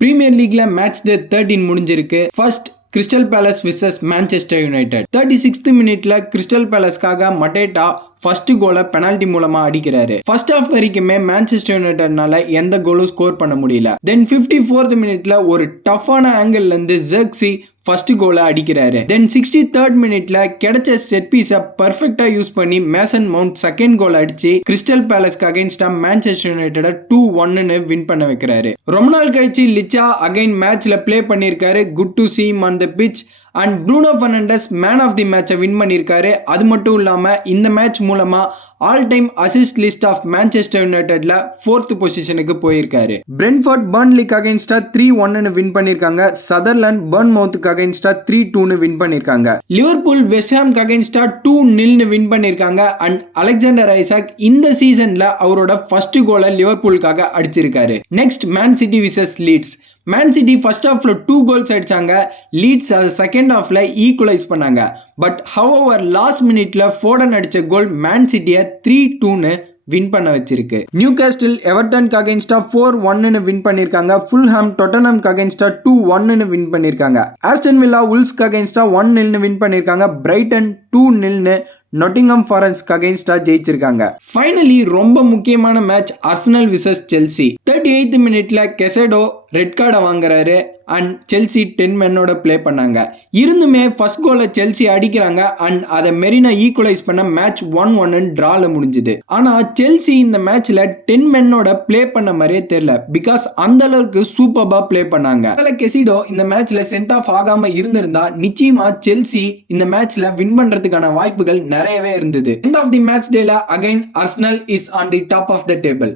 Premier லீக்ல match day 13 முடிஞ்சிருக்கு. First Crystal Palace versus Manchester United. 36th மினிட்ல Crystal பேலஸ்காக Mateta first கோலை penalty மூலமா அடிக்கிறாரு. ஃபர்ஸ்ட் ஹாஃப் வரைக்குமே மான்செஸ்டர் யுனைடெட்னால எந்த கோலும் ஸ்கோர் பண்ண முடியல. தென் 54th மினிட்ல ஒரு டஃப்பான ஆங்கிள் இருந்து ஜெர்க்ஸி ஃபர்ஸ்ட் கோலை அடிக்கிறாரு. தென் 63rd மினிட்ல கிடைச்ச செட் பீஸை பர்ஃபெக்டா யூஸ் பண்ணி மேசன் மவுண்ட் செகண்ட் கோல் அடிச்சு கிறிஸ்டல் பேலஸ்க்கு அகைன்ஸ்டா மான்செஸ்டர் யுனைடெட் 2-1 வின் பண்ண வைக்கிறாரு. ரொம்ப நாள் கழிச்சு லிச்சா அகைன் மேட்ச்ல பிளே பண்ணிருக்காரு. Good to see him on the pitch. And Bruno Fernandes man of the மேட்சை வின் பண்ணியிருக்காரு. அது மட்டும் இல்லாமல் இந்த மேட்ச் மூலமா all time assist list of Manchester யுனைடெட்ல 4th பொசிஷனுக்கு போயிருக்காரு. பிரென்ஃபோர்ட் பர்ன்லிக்கு அகைன்ஸ்டா 3-1 வின் பண்ணிருக்காங்க. சதர்லாண்ட் பர்ன்மவுத்துக்கு அகைன்ஸ்டா 3-2 வின் பண்ணிருக்காங்க. லிவர்பூல் வெஸ்ட் ஹாம்க்கு அகைன்ஸ்டா 2-0 வின் பண்ணிருக்காங்க. அண்ட் அலெக்சாண்டர் ஐசாக் இந்த சீசன்ல அவரோட ஃபர்ஸ்ட் கோலை லிவர்பூலுக்காக அடிச்சிருக்காரு. Next Man City versus Leeds. Man City first ஹாஃப்ல 2 கோல்ஸ் அடிச்சாங்க. லீட்ஸ் செகண்ட் ஹாஃப்ல ஈக்குவலைஸ் பண்ணாங்க. பட் ஹவவர் லாஸ்ட் மினிட்ல ஃபோடன் அடிச்ச கோல் மேன் சிட்டியை 3-2 வின் பண்ண வச்சிருக்கு. நியூ கேஸ்டில் எவர்டனுக்கு அகைன்ஸ்டா 4-1 வின் பண்ணிருக்காங்க. ஃபுல்ஹாம் டொட்டனம்க்கு அகைன்ஸ்டா 2-1 வின் பண்ணிருக்காங்க. ஆஸ்டன் வில்லா உல்ஸ்க்கு அகைன்ஸ்டா 1-0 வின் பண்ணிருக்காங்க. பிரைட்டன் 2-0 நொட்டிங்ஹாம் ஃபாரஸ்ட்க்கு அகைன்ஸ்டா ஜெயிச்சிருக்காங்க. ஃபைனலி ரொம்ப முக்கியமான match Arsenal versus Chelsea. 38th மினிட்ல கெசடோ ரெட் கார்டை வாங்குறாரு. அண்ட் செல்சி 10 மென்னோட பிளே பண்ணாங்க. இருந்துமே ஃபர்ஸ்ட் கோலை செல்சி அடிக்கிறாங்க. அண்ட் அதை மெரினா ஈக்குவலைஸ் பண்ண மேட்ச் 1-1 டிரால முடிஞ்சுது. ஆனா செல்சி இந்த மேட்ச்ல 10 மென்னோட பிளே பண்ண மாதிரியே தெரியல. பிகாஸ் அந்த அளவுக்கு சூப்பர்பா பிளே பண்ணாங்க. கெசிடோ இந்த மேட்ச்ல சென்ட் ஆஃப் ஆகாம இருந்திருந்தா நிச்சயமா செல்சி இந்த மேட்ச்ல வின் பண்றதுக்கான வாய்ப்புகள் நிறையவே இருந்தது. எண்ட் ஆஃப் தி மேட்ச் டேல again Arsenal is on the top of the table.